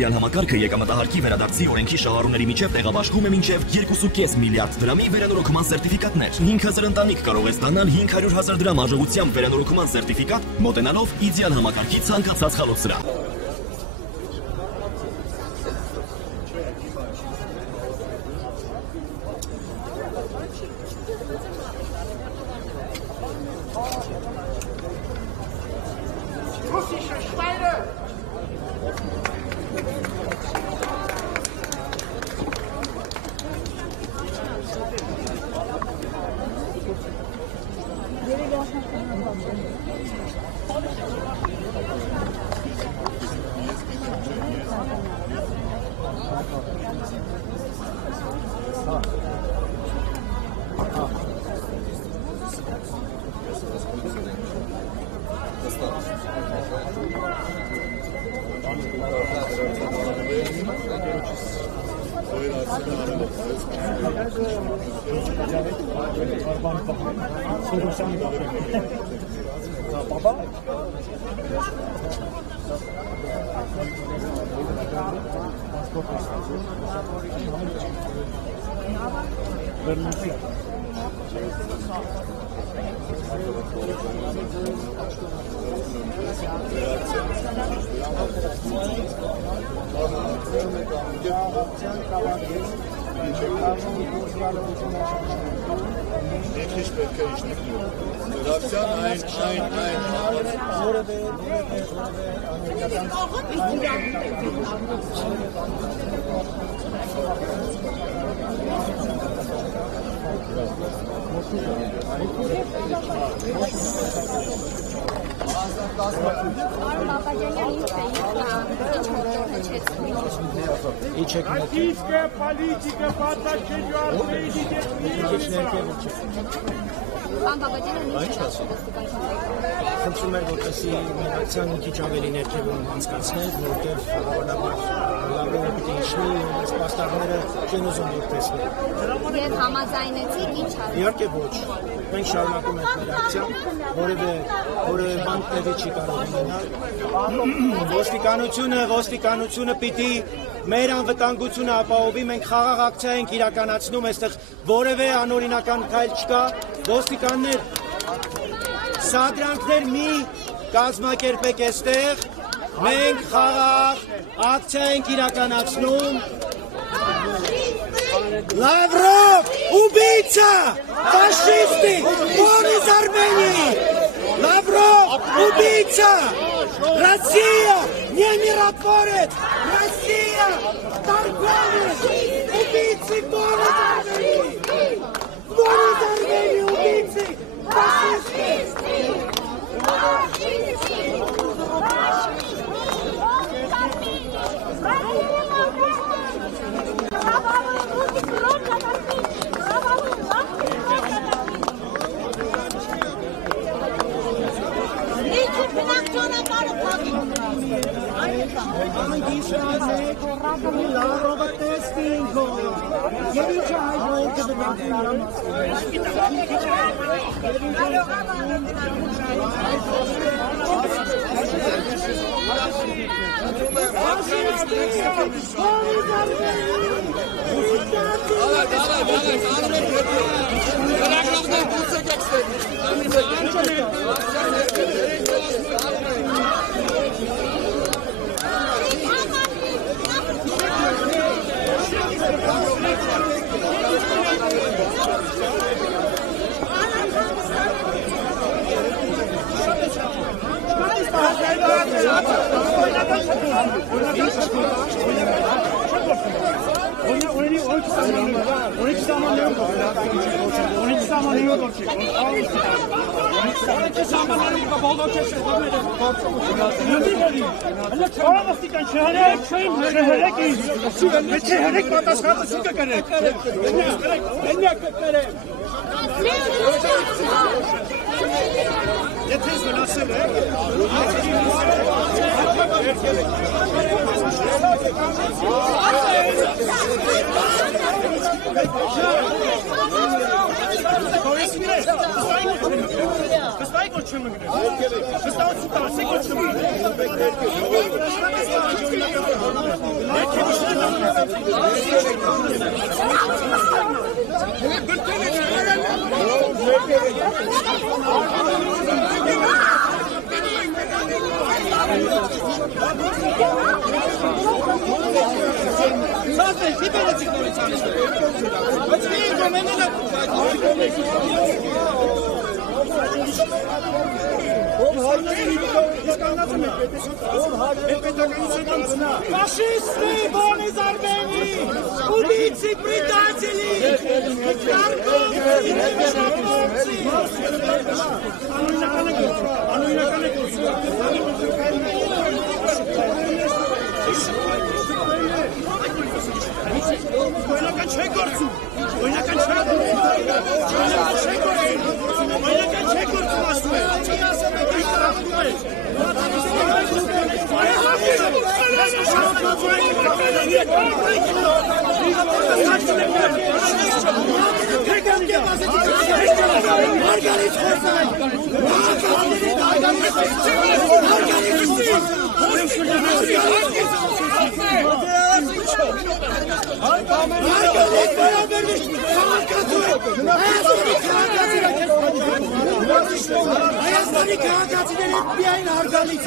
իդեալ համակարգը եկամտահարկի վերադարձի օրենքի շահառուների միջև տեղաբաշխում է մինչև 2.5 միլիարդ դրամի վերանորոգման սերտիֆիկատներ։ 5000 ընտանիք կարող է ստանալ 500,000 դրամ արժողությամբ վերանորոգման սերտիֆիկատ, մոտենալով իդեալ համակարգի ցանկացած խալոց սրահ։ Российская политика по отношению Խնդրում եմ որպեսզի միացան մի քիչ ավելի ներքևում անցկացնել, որտեղ հավանաբար լավը պիտի իջնի, այս պաստառները չեն ուզում որպեսվի։ Եվ համաձայնեցիք ինչ արել։ Իհարկե ոչ։ Մենք շարունակում ենք մեր ակցիան, որևէ բան տեղի չի կարող ունենալ։ Ոստիկանությունը պիտի մեր անվտանգությունը ապահովի, մենք խաղաղ ակցիա ենք իրականացնում, այստեղ որևէ անօրինական քայլ չկա, ոստիկաններ Սադրանքներ մի կազմակերպեք այստեղ, մենք խաղաղ ակցիա ենք իրականացնում։ Լավրով, убийца, фашисты, вон из Армении! Лавров, убийца! Россия не миротворец! Россия торговец! Убийцы вон из Армении! Вон из Армении убийцы! Фашисты! Что Фашисты, Бонис Армении, убийцы предателей, Հայաստանի քաղաքացիների միայն հարգալից